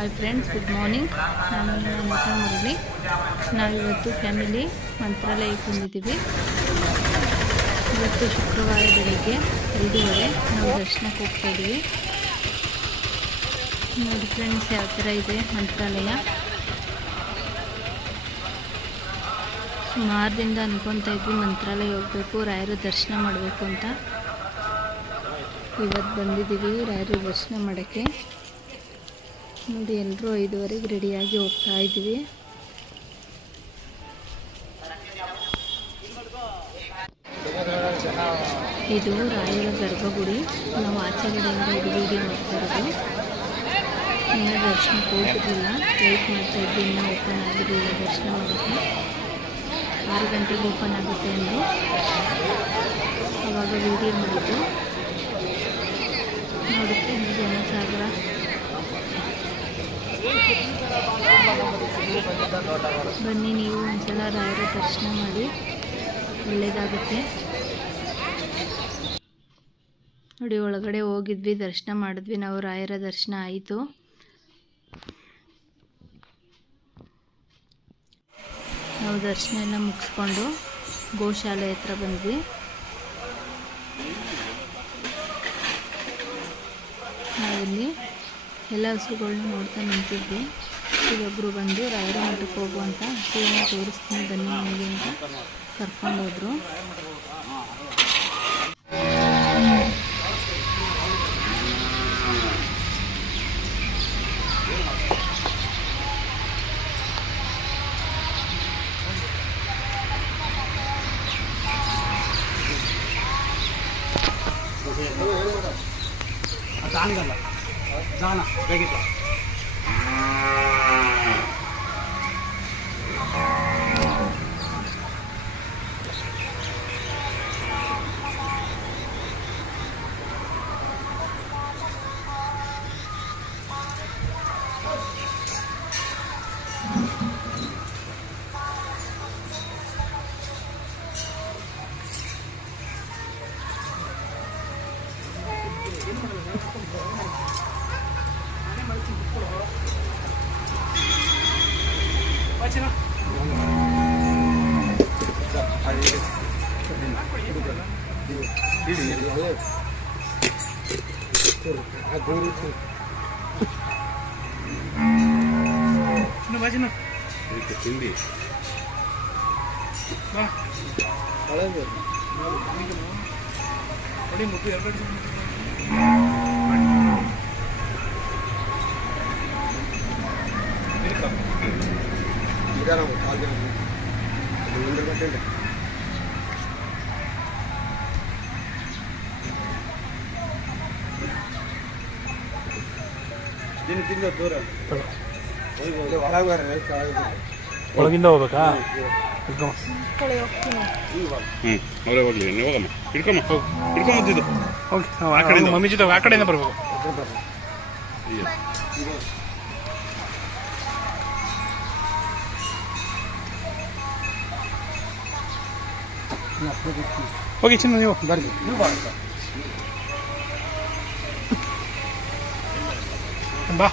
Hi friends good morning ನಾನು ನಮಿತಾ ಮುರಳಿ ನಾವಿವತ್ತು family ಮಂತ್ರಾಲಯಕ್ಕೆ ಬಂದಿದ್ದೀವಿ ಇವತ್ತು ಶುಕ್ರವಾರ ಬೆಳಗ್ಗೆ ಐದೂವರೆ ನಾವು ದರ್ಶನಕ್ಕೆ ಹೋಗ್ತಾ ಇದ್ದೀವಿ. ನೋಡಿ ಫ್ರೆಂಡ್ಸ್ ಯಾವ ಥರ ಇದೆ ಮಂತ್ರಾಲಯ? ಸುಮಾರು ದಿನದ ಅನ್ಕೊತಾ ಇದ್ವಿ ಮಂತ್ರಾಲಯ ಹೋಗಬೇಕು, ರಾಯರು ದರ್ಶನ ಮಾಡಬೇಕು ಅಂತ. ಇವತ್ತು ಬಂದಿದ್ದೀವಿ ರಾಯರು ದರ್ಶನ ಮಾಡೋಕ್ಕೆ. ನೋಡಿ ಎಲ್ಲರೂ ಐದುವರೆಗೆ ರೆಡಿಯಾಗಿ ಹೋಗ್ತಾ ಇದ್ದೀವಿ ಇದು ರಾಯರ ಗರ್ಭಗುಡಿ. ನಾವು ಆಚೆಗಡೆಯಿಂದ ಇದು ವಿಡಿಯೋ ಮಾಡ್ತಾ ಇರೋದು ಇನ್ನೂ ದರ್ಶನಕ್ಕೆ ಹೋಗಿರಲಿಲ್ಲ ವೆಯ್ಟ್ ಮಾಡ್ತಾ ಇದ್ವಿ. ಇನ್ನೂ ಓಪನ್ ಆಗಿರಲಿಲ್ಲ ದರ್ಶನ ಮಾಡೋಕ್ಕೆ. ಆರು ಗಂಟೆಗೆ ಓಪನ್ ಆಗುತ್ತೆ ಅಂದರು. ಅವಾಗ ವಿಡಿಯೋ ಮಾಡಿದ್ದು ಬನ್ನಿ, ನೀವು ಒಂದ್ಸಲ ರಾಯರ ದರ್ಶನ ಮಾಡಿ. ಒಳ್ಳೆಯದಾಗುತ್ತೆ ನೋಡಿ, ಒಳಗಡೆ ಹೋಗಿದ್ವಿ, ದರ್ಶನ ಮಾಡಿದ್ವಿ. ನಾವು ರಾಯರ ದರ್ಶನ ಆಯಿತು. ನಾವು ದರ್ಶನ ಎಲ್ಲ ಮುಗಿಸ್ಕೊಂಡು ಗೋಶಾಲೆ ಹತ್ರ ಬಂದ್ವಿ. ನಾವಿಲ್ಲಿ ಎಲ್ಲ ಹಸುಗಳನ್ನ ನೋಡ್ತಾ ನಿಂತಿದ್ವಿ. ಇಲ್ಲೊಬ್ಬರು ಬಂದು ರಾಯರ ಮಠಕ್ಕೆ ಹೋಗುವಂತ ಶಿವನ ತೋರಿಸ್ತೀನಿ ಬನ್ನಿ ನಿಮಗೆ ಅಂತ 좀 부끄러워. 빠지나? 아, 그렇지. 너 마지나? 이렇게 길리. 나. 잘하는 거야. 나. 얼른 먹고 연락이 좀. ದಿನ ದೂರ ಒಳಗಿಂದ ಹೋಗ್ಬೇಕಾ ಅವರೇ ಹೋಗ್ಲಿ ನೀವು ಹೋಗಮ್ಮ. ಹಿಡ್ಕಮ್ಮ ಹೋಗಿ ಹಿಡ್ಕೊಂಬಂತಿದ್ದು ಆ ಕಡೆಯಿಂದ ಮಮ್ಮಿ ಜೊತೆ ಆ ಕಡೆಯಿಂದ ಬರ್ಬೇಕು. ಹೋಗಿ ಚಿನ್ನ ನೀವು ಬರ್ರಿ ಬಾ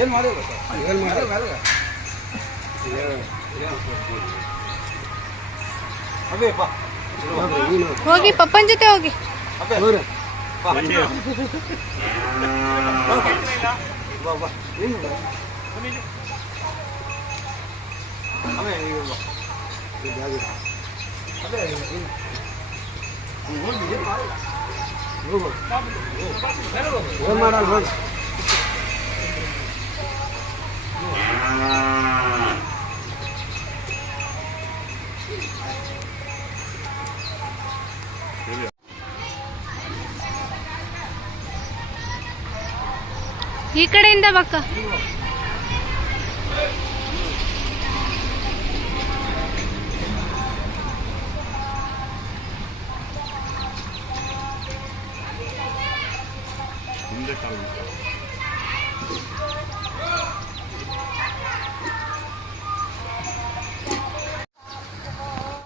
ಏನ್ ಮಾಡಿಲ್ಲ ಏನ್ ಮಾಡಿಲ್ಲ ಅದೇ ಬಾ ನೀನು ಹೋಗಿ ಪಪ್ಪನ ಜೊತೆ ಹೋಗಿ ಅದೇ ನೋಡ್ರಿ ಬಾ ಬಾ ಬಾ ನೀನು ಬಾ ಆಮೇಲೆ ನೀವು ಬಾ ಇದು ಬ್ಯಾಗ್ ಇದೆ. ಅದೇ ನೀನು. ನೀನು ಹೋಗಿ ಏನ್ ಮಾಡಿಲ್ಲ ಹೋಗು. ಏನ್ ಮಾಡಲ್ಲ ಹೋಗಿ ಈ ಕಡೆಯಿಂದ ಬಕ್ಕ 문제감입니다.